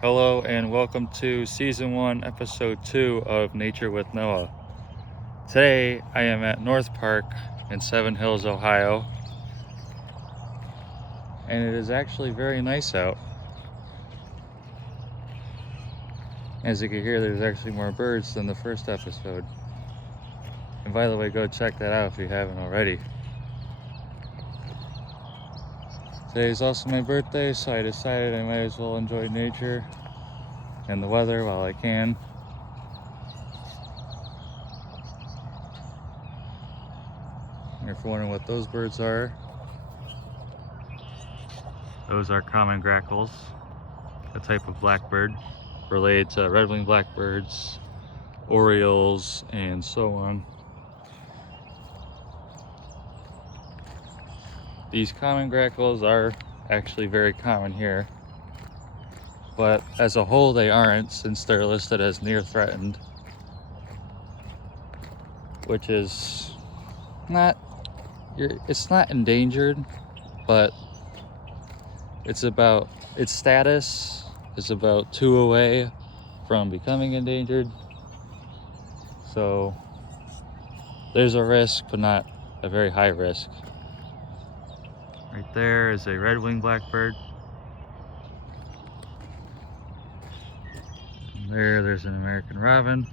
Hello and welcome to Season 1, Episode 2 of Nature with Noah. Today I am at North Park in Seven Hills, Ohio, and it is actually very nice out. As you can hear, there's actually more birds than the first episode. And by the way, go check that out if you haven't already. Today is also my birthday, so I decided I might as well enjoy nature and the weather while I can. And if you're wondering what those birds are, those are common grackles, a type of blackbird related to red-winged blackbirds, orioles, and so on. These common grackles are actually very common here, but as a whole they aren't, since they're listed as near threatened, which is it's not endangered, but its status is about 2 away from becoming endangered. So there's a risk, but not a very high risk. Right there is a red-winged blackbird. And there's an American robin.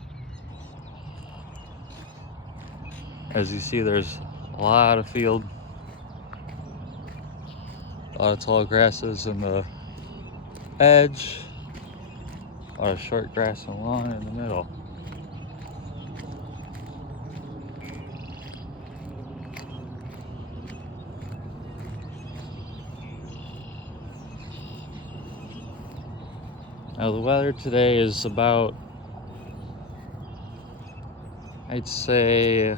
As you see, there's a lot of field, a lot of tall grasses in the edge, a lot of short grass and lawn in the middle. Now the weather today is about, I'd say,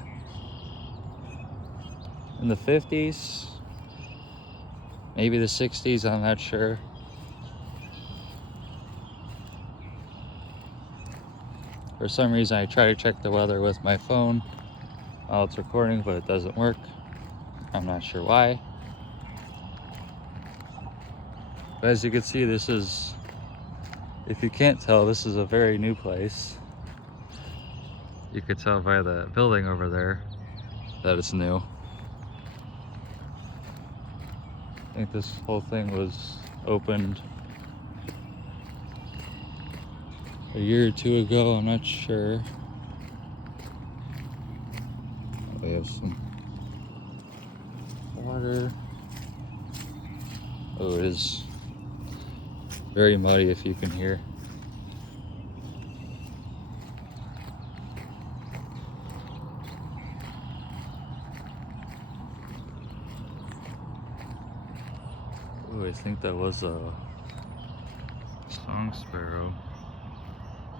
in the 50s, maybe the 60s, I'm not sure. For some reason I try to check the weather with my phone while it's recording, but it doesn't work. I'm not sure why. But as you can see, this is, if you can't tell, this is a very new place. You could tell by the building over there that it's new. I think this whole thing was opened a year or two ago, I'm not sure. We have some water. Oh, it is very muddy, if you can hear. Oh, I think that was a song sparrow.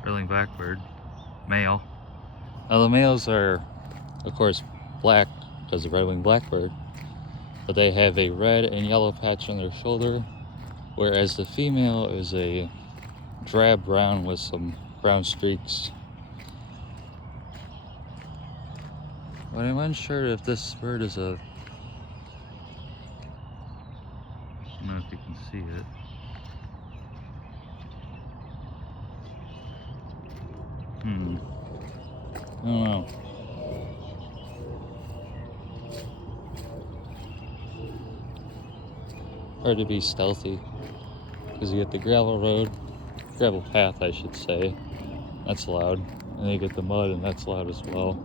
Red-winged blackbird, male. Now the males are, of course, black because of red-winged blackbird, but they have a red and yellow patch on their shoulder, whereas the female is a drab brown with some brown streaks. But I'm unsure if this bird is a, I don't know if you can see it. I don't know. Hard to be stealthy because you get the gravel path, I should say. That's loud. And then you get the mud, and that's loud as well.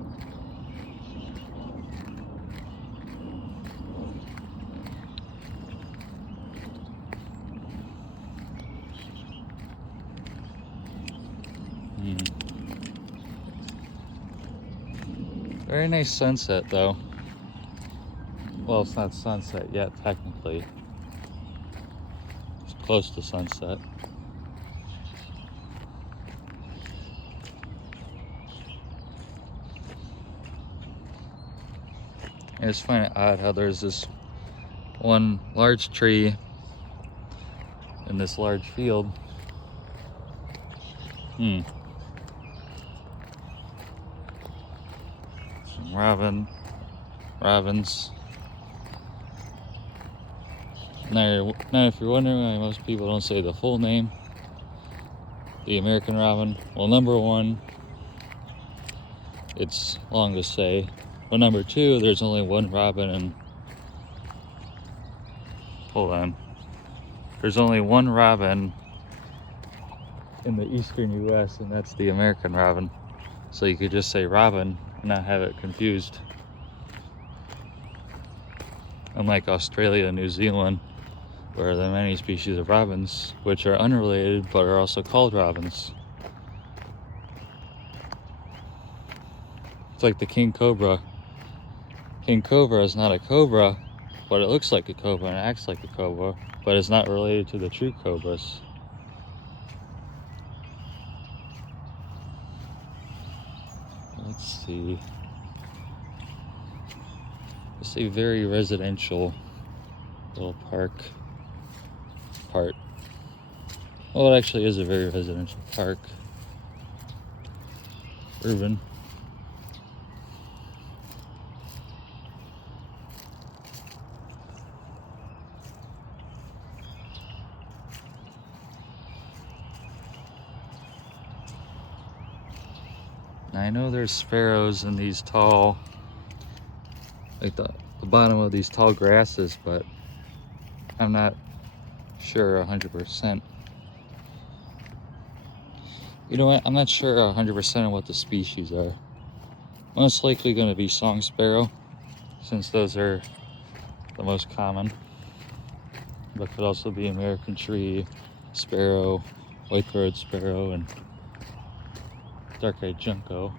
Very nice sunset, though. Well, it's not sunset yet, technically. It's close to sunset. I just find it odd how there's this one large tree in this large field. Some robins. Now if you're wondering why most people don't say the full name, the American robin. Well, number one, it's long to say. But number two, there's only one robin and hold on. There's only one robin in the eastern US, and that's the American robin. So you could just say robin and not have it confused. Unlike Australia and New Zealand, where there are many species of robins, which are unrelated but are also called robins. It's like the king cobra. King cobra is not a cobra, but it looks like a cobra and acts like a cobra, but it's not related to the true cobras. Let's see. It's a very residential little part. Well, it actually is a very residential park. Urban. Now, I know there's sparrows in these tall, like the bottom of these tall grasses, but I'm not sure 100%. You know what? I'm not sure 100% of what the species are. Most likely going to be song sparrow, since those are the most common. But could also be American tree sparrow, white-throated sparrow, and dark-eyed junco.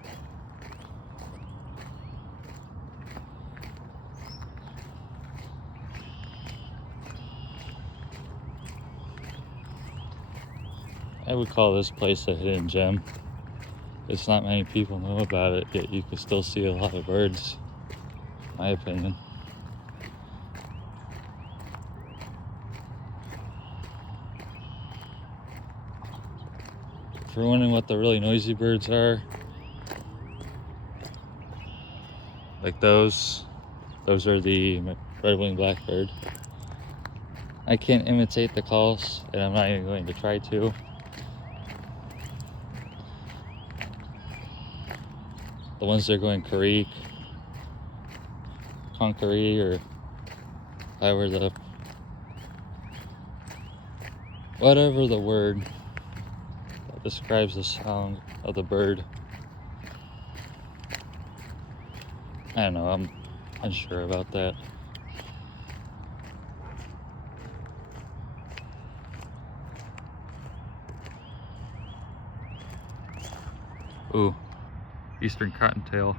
I would call this place a hidden gem. It's not many people know about it, yet you can still see a lot of birds, in my opinion. If you're wondering what the really noisy birds are, like those are the red-winged blackbird. I can't imitate the calls, and I'm not even going to try to. The ones that are going Karik, Conkery, or whatever the word that describes the sound of the bird. I don't know, I'm unsure about that. Ooh, eastern cottontail.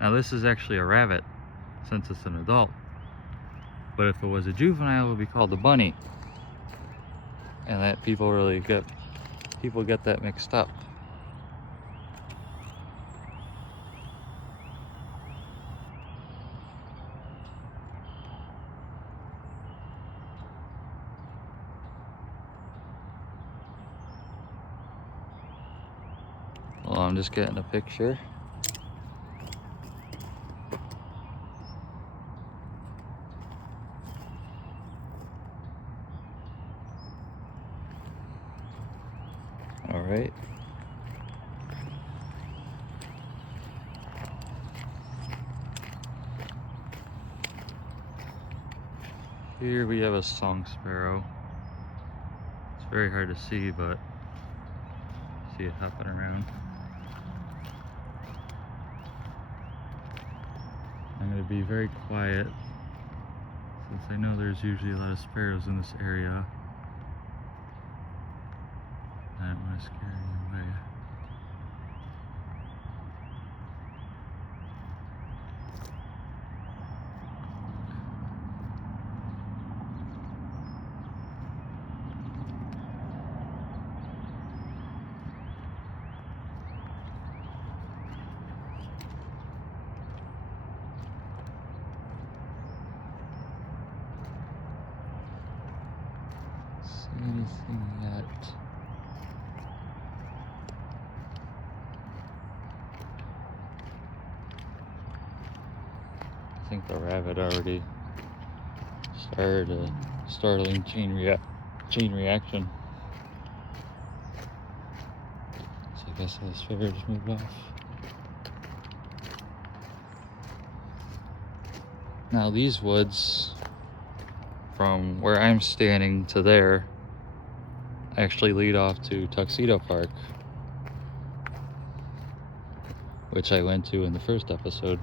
Now this is actually a rabbit, since it's an adult. But if it was a juvenile, it would be called a bunny. And that people get that mixed up. Well, I'm just getting a picture. All right. Here we have a song sparrow. It's very hard to see, but see it hopping around. I'm going to be very quiet, since I know there's usually a lot of sparrows in this area. I don't want to scare you away. See anything yet? I think the rabbit already started a startling chain reaction. guess this fair just moved off. Now these woods, from where I'm standing to there, actually lead off to Tuxedo Park, which I went to in the first episode.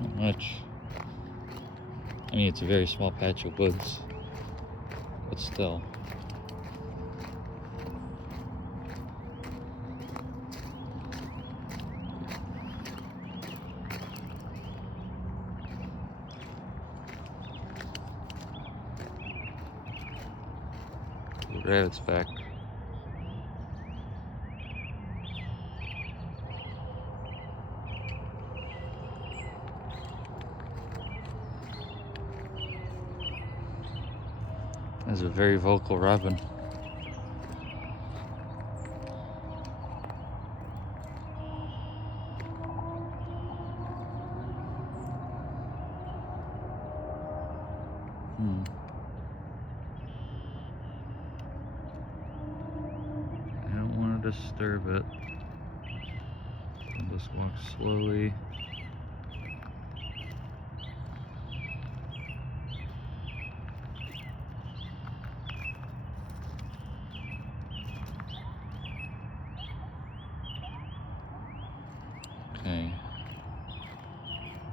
Not much. I mean, it's a very small patch of woods, but still. The rabbit's back. That's a very vocal robin. I don't want to disturb it. I'll just walk slowly. Okay.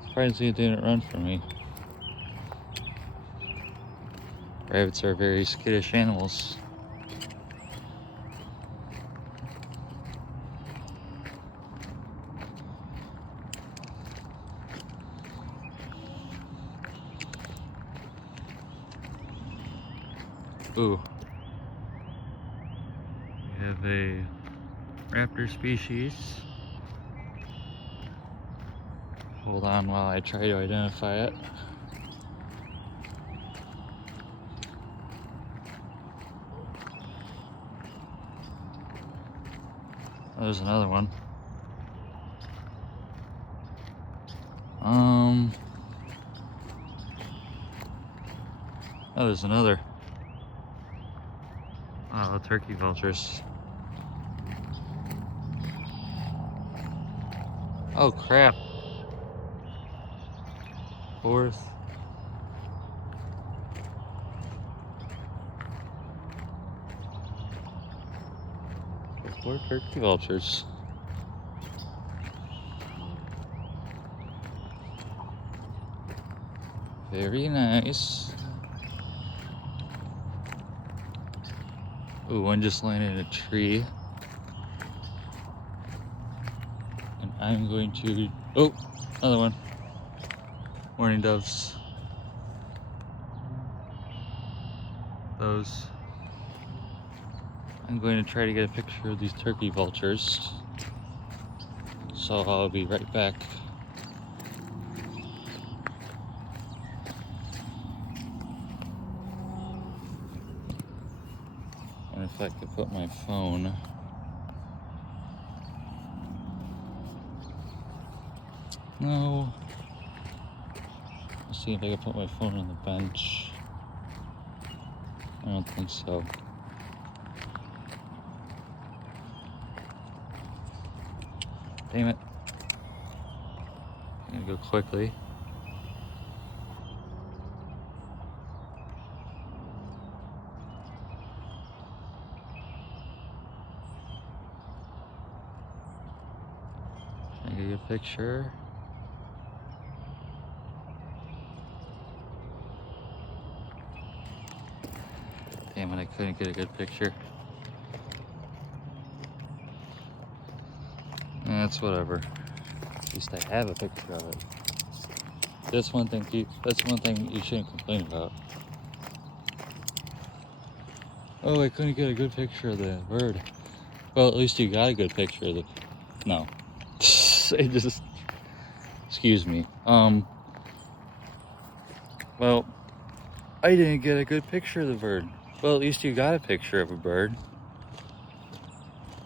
Surprisingly, it didn't run from me. Rabbits are very skittish animals. Ooh. We have a raptor species. Hold on while I try to identify it. Oh, there's another one. Oh, there's another. Oh, turkey vultures. Oh, crap. Fourth. Four turkey vultures. Very nice. Ooh, one just landed in a tree. And I'm going to... Oh, another one. Morning doves. Those. I'm going to try to get a picture of these turkey vultures. So I'll be right back. And if I could put my phone... No. Let's see if I can put my phone on the bench. I don't think so. Damn it. I'm gonna go quickly. Can I get a picture? Damn it, I couldn't get a good picture. That's whatever. At least I have a picture of it. That's one thing you shouldn't complain about. Oh, I couldn't get a good picture of the bird. Well, at least you got a good picture of the... No. I just... Excuse me. Well, I didn't get a good picture of the bird. Well, at least you got a picture of a bird.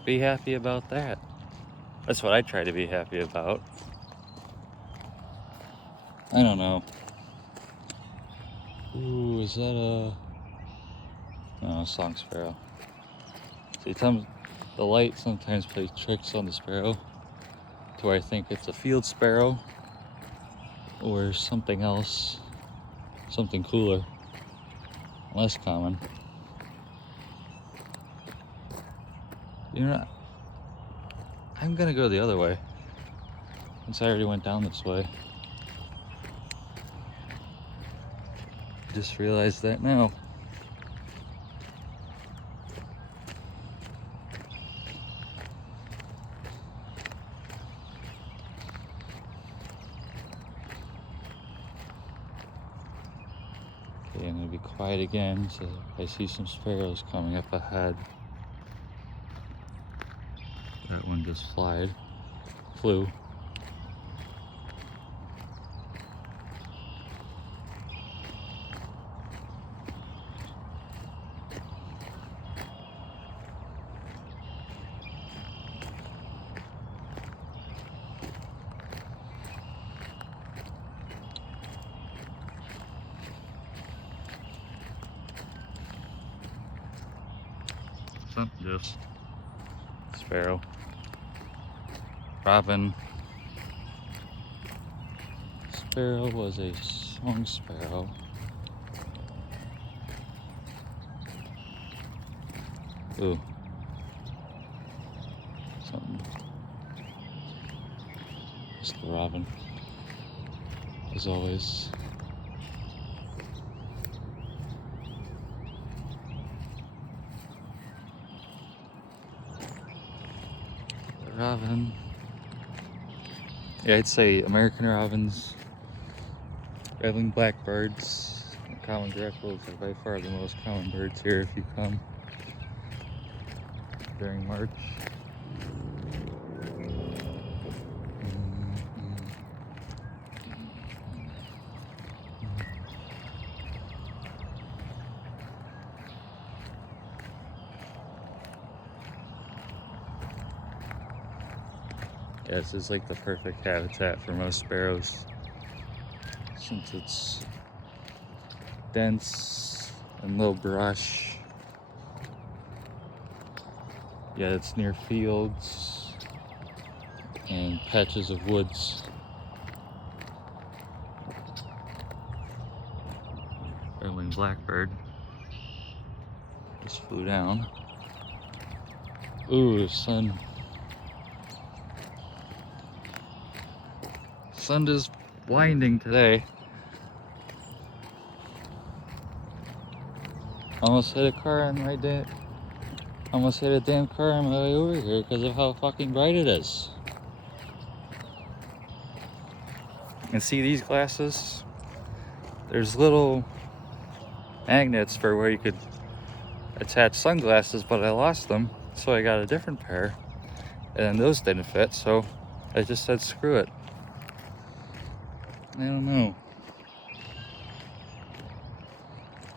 Be happy about that. That's what I try to be happy about. I don't know. Ooh, is that a... No, a song sparrow. See, the light sometimes plays tricks on the sparrow to where I think it's a field sparrow or something else, something cooler, less common. You know, I'm gonna go the other way since I already went down this way. Just realized that now. Okay, I'm gonna be quiet again, so I see some sparrows coming up ahead. That one just flew. Something just sparrow, robin. Sparrow was a song sparrow. Ooh, something. Just the robin, as always. The robin. Yeah, I'd say American robins, rattling blackbirds, and common grackles are by far the most common birds here if you come during March. Yeah, this is like the perfect habitat for most sparrows since it's dense and low brush. Yeah, it's near fields and patches of woods. Rattling blackbird just flew down. Ooh, sun is blinding today. Almost hit a car on my day. Almost hit a damn car on my way over here because of how fucking bright it is. And see these glasses? There's little magnets for where you could attach sunglasses, but I lost them, so I got a different pair. And those didn't fit, so I just said screw it. I don't know.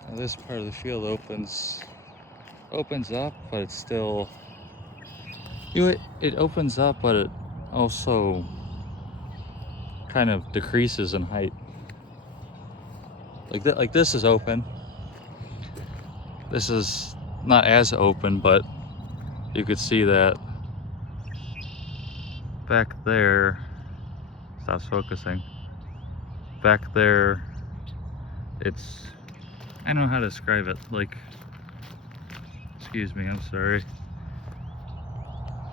Now this part of the field opens up, but it's still, it opens up, but it also kind of decreases in height. Like this is open. This is not as open, but you could see that back there. Stops focusing. Back there, it's, I don't know how to describe it. Like, excuse me, I'm sorry.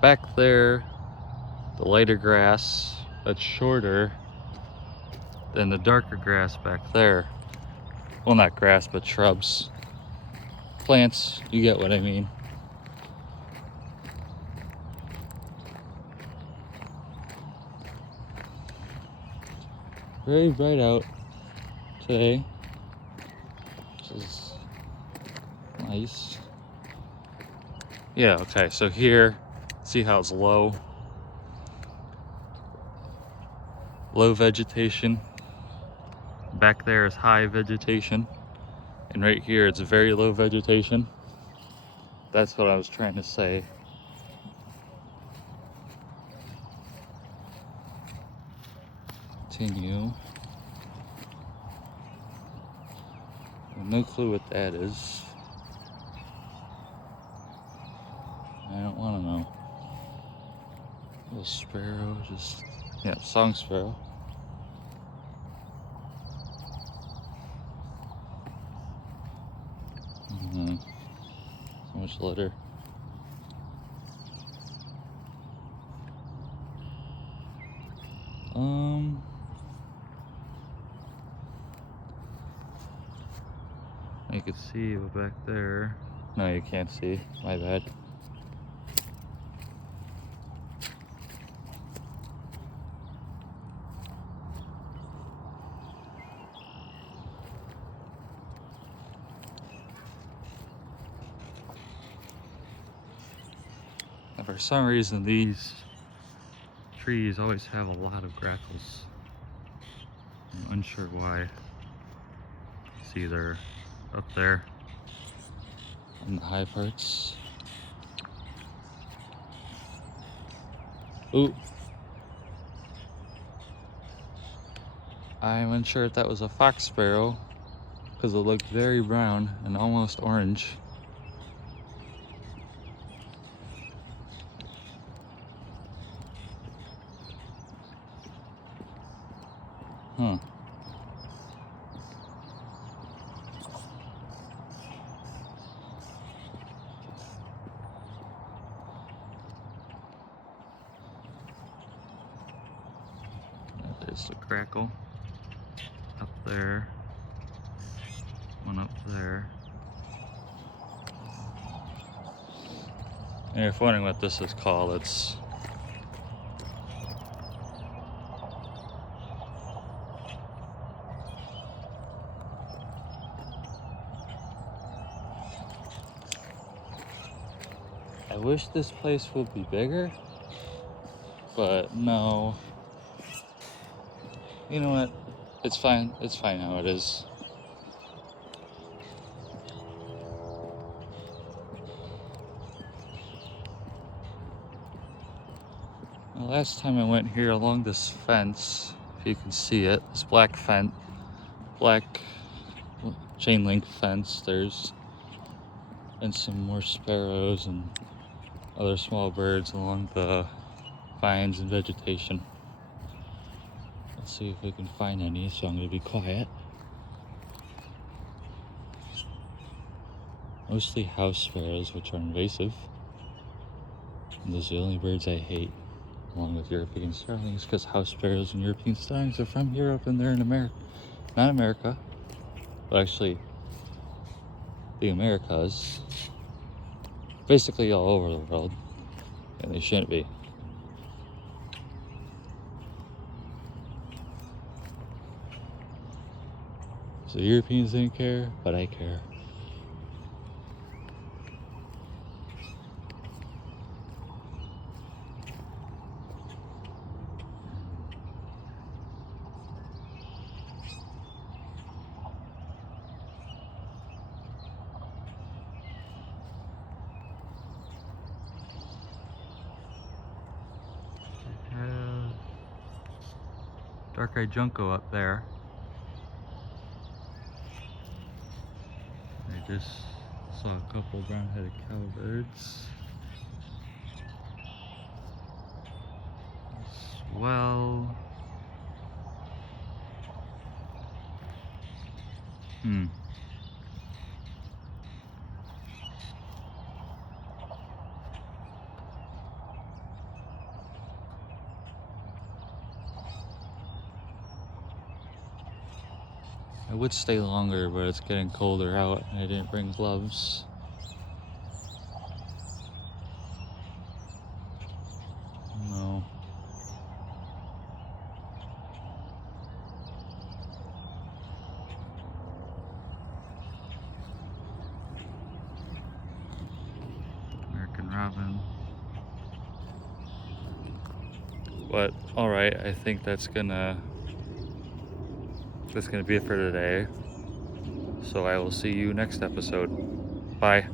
Back there, the lighter grass that's shorter than the darker grass back there. Well, not grass, but shrubs. Plants, you get what I mean. Very bright out today, which is nice. Yeah, okay, so here, see how it's low vegetation. Back there is high vegetation, and right here it's very low vegetation. That's what I was trying to say. Continue. No clue what that is. I don't want to know. Little sparrow, just, yeah, song sparrow. So much litter. You can see back there. No, you can't see. My bad. And for some reason, these trees always have a lot of grackles. I'm unsure why. It's either up there in the high parts. Ooh. I'm unsure if that was a fox sparrow because it looked very brown and almost orange. Huh. There's the crackle up there, one up there. And if you're wondering what this is called, it's I wish this place would be bigger, but no. You know what? It's fine. It's fine how it is. The last time I went here along this fence, if you can see it, this black chain link fence, and some more sparrows and other small birds along the vines and vegetation. Let's see if we can find any, so I'm going to be quiet. Mostly house sparrows, which are invasive. And those are the only birds I hate, along with European starlings, because house sparrows and European starlings are from Europe and they're in America. Not America, but actually the Americas. Basically all over the world, and they shouldn't be. So Europeans didn't care, but I care. Dark-eyed junco up there. I just saw a couple brown-headed cowbirds. Well, I would stay longer, but it's getting colder out and I didn't bring gloves. No. American robin. But alright, I think that's gonna be it for today. So I will see you next episode. Bye.